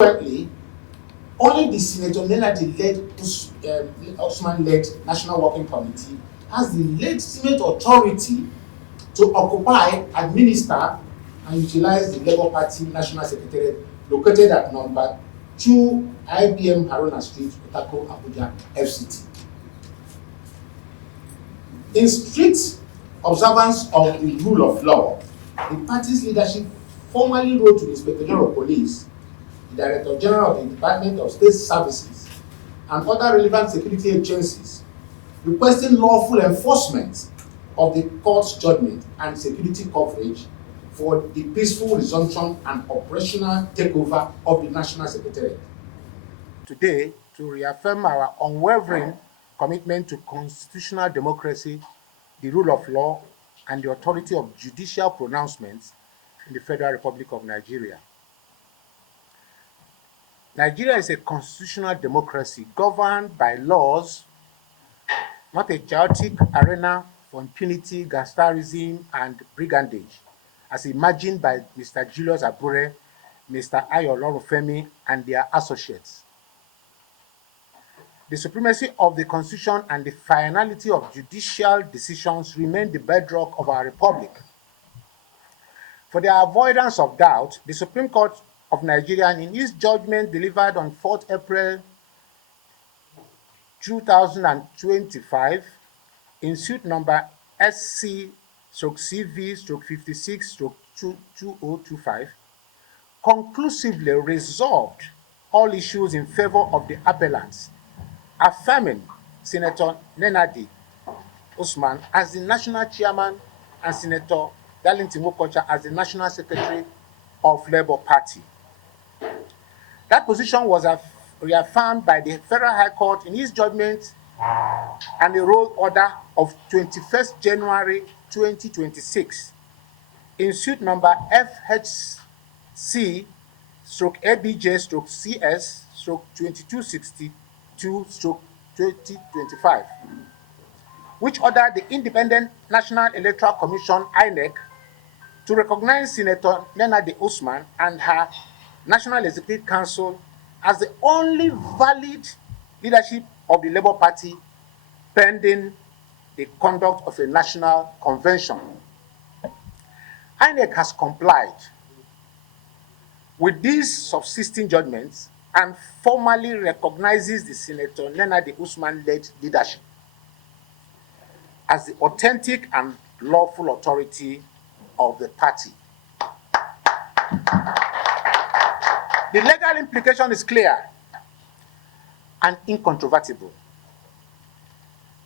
Consequently, only the Senator Nenadi-led Osman-led National Working Committee has the legitimate authority to occupy, administer, and utilize the Labour Party National Secretariat located at number 2 IBM Haruna Street, Otako, Abuja, FCT. In strict observance of the rule of law, the party's leadership formally wrote to the Inspector General of Police, the Director General of the Department of State Services, and other relevant security agencies requesting lawful enforcement of the court's judgment and security coverage for the peaceful resumption and operational takeover of the National Secretariat. Today, to reaffirm our unwavering commitment to constitutional democracy, the rule of law, and the authority of judicial pronouncements in the Federal Republic of Nigeria. Nigeria is a constitutional democracy governed by laws, not a chaotic arena for impunity, gangsterism, and brigandage, as imagined by Mr. Julius Abure, Mr. Ayo Olorunfemi, and their associates. The supremacy of the Constitution and the finality of judicial decisions remain the bedrock of our republic. For the avoidance of doubt, the Supreme Court of Nigeria, in its judgment delivered on 4th April 2025, in suit number SC/CV/56/2025, conclusively resolved all issues in favor of the appellants, affirming Senator Nenadi Usman as the national chairman and Senator Darlington Wokocha as the national secretary of Labour Party. That position was reaffirmed by the Federal High Court in its judgment and the roll order of 21st January 2026 in suit number FHC/ABJ/CS/2262/2025, which ordered the Independent National Electoral Commission (INEC) to recognize Senator Nenadi Usman and her National Executive Council as the only valid leadership of the Labour Party pending the conduct of a national convention. INEC has complied with these subsisting judgments and formally recognizes the Senator Nenadi Usman-led leadership as the authentic and lawful authority of the party. The legal implication is clear and incontrovertible.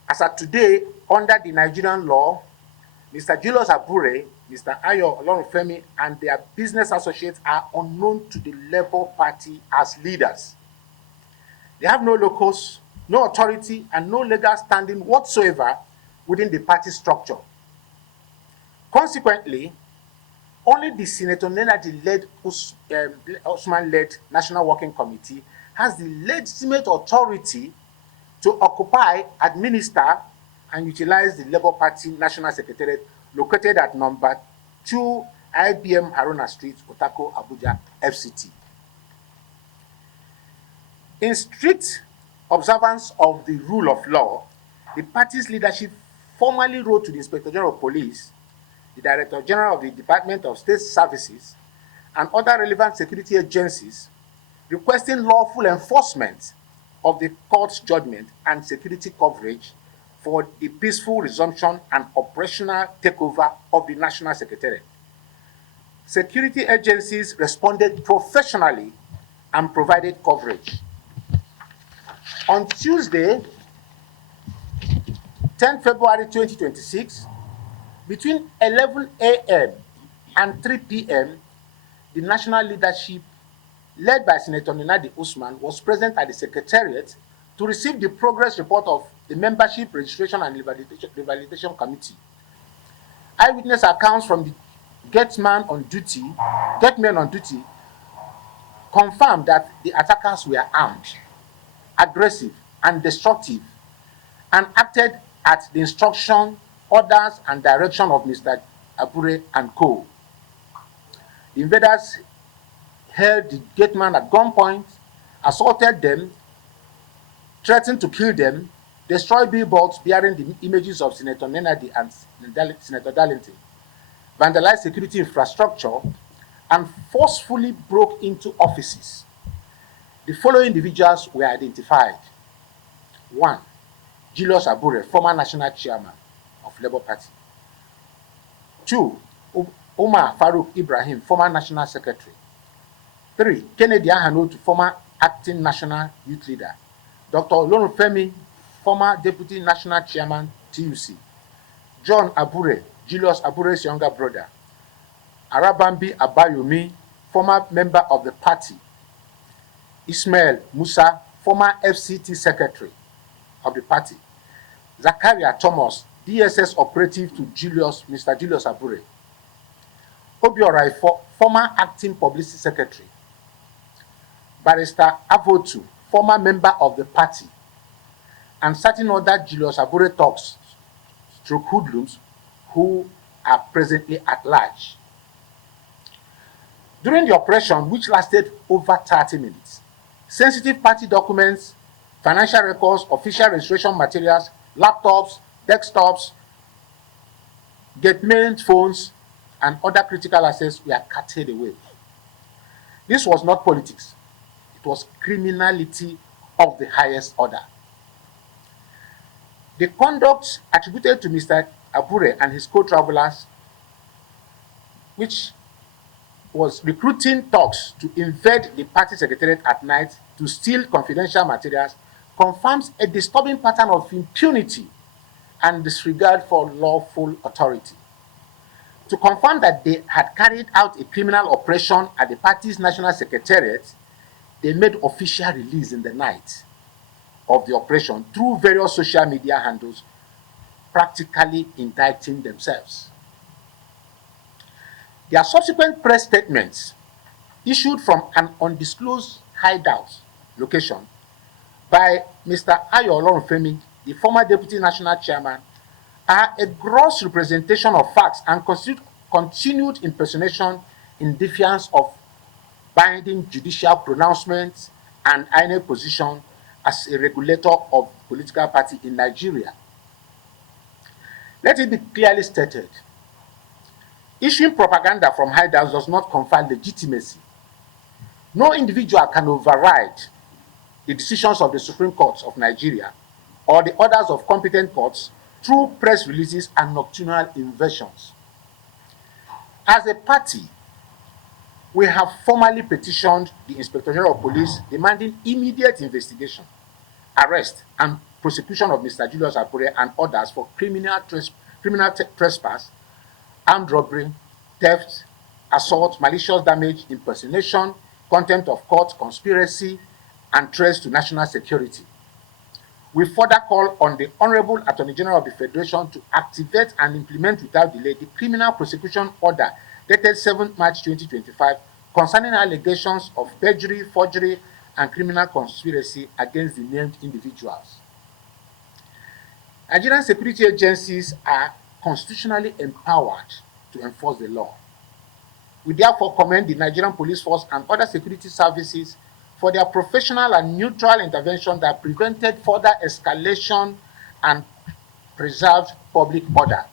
As at today, under the Nigerian law, Mr. Julius Abure, Mr. Ayo Olorunfemi, and their business associates are unknown to the Labour Party as leaders. They have no locus, no authority, and no legal standing whatsoever within the party structure. Consequently, only the Senator Nenadi-led Usman-led National Working Committee has the legitimate authority to occupy, administer, and utilize the Labour Party National Secretariat located at number 2 IBM Haruna Street, Otako, Abuja, FCT. In strict observance of the rule of law, the party's leadership formally wrote to the Inspector General of Police, the Director General of the Department of State Services, and other relevant security agencies requesting lawful enforcement of the court's judgment and security coverage for the peaceful resumption and operational takeover of the National Secretariat. Security agencies responded professionally and provided coverage. On Tuesday, 10 February 2026, between 11 a.m. and 3 p.m., the national leadership, led by Senator Nenadi Usman, was present at the Secretariat to receive the progress report of the Membership Registration and Revalidation Committee. Eyewitness accounts from the Getmen on duty confirmed that the attackers were armed, aggressive, and destructive, and acted at the instruction, orders, and direction of Mr. Abure and co. The invaders held the gateman at gunpoint, assaulted them, threatened to kill them, destroyed billboards bearing the images of Senator Nenadi and Senator Darlington, vandalized security infrastructure, and forcefully broke into offices. The following individuals were identified. 1. Julius Abure, former national chairman of Labour Party. 2. Umar Farouk Ibrahim, former national secretary. 3. Kennedy Ahanotu, former acting national youth leader. Dr. Olorunfemi, former deputy national chairman, TUC. John Abure, Julius Abure's younger brother. Arabambi Abayomi, former member of the party. Ismail Musa, former FCT secretary of the party. Zakaria Thomas, DSS operative to Mr. Julius Abure. Obiora, former acting publicity secretary. Barrister Avotu, former member of the party. And certain other Julius Abure talks, stroke hoodlums, who are presently at large. During the operation, which lasted over 30 minutes, sensitive party documents, financial records, official registration materials, laptops, desktops, gate-main phones, and other critical assets were carted away. This was not politics. It was criminality of the highest order. The conduct attributed to Mr. Abure and his co-travelers, which was recruiting thugs to invade the party secretariat at night to steal confidential materials, confirms a disturbing pattern of impunity and disregard for lawful authority. To confirm that they had carried out a criminal operation at the party's national secretariat, they made official release in the night of the operation through various social media handles, practically indicting themselves. Their subsequent press statements, issued from an undisclosed hideout location by Mr. Ayo Olorunfemi, the former deputy national chairman, are a gross representation of facts and constitute continued impersonation in defiance of binding judicial pronouncements and INEC position as a regulator of political party in Nigeria. Let it be clearly stated, issuing propaganda from hideouts does not confer legitimacy. No individual can override the decisions of the Supreme Court of Nigeria or the orders of competent courts through press releases and nocturnal inversions. As a party, we have formally petitioned the Inspector General of Police demanding immediate investigation, arrest, and prosecution of Mr. Julius Abure and others for criminal trespass, armed robbery, theft, assault, malicious damage, impersonation, contempt of court, conspiracy, and threats to national security. We further call on the Honorable Attorney General of the Federation to activate and implement without delay the criminal prosecution order dated 7 March 2025 concerning allegations of perjury, forgery, and criminal conspiracy against the named individuals. Nigerian security agencies are constitutionally empowered to enforce the law. We therefore commend the Nigerian Police Force and other security services for their professional and neutral intervention that prevented further escalation and preserved public order.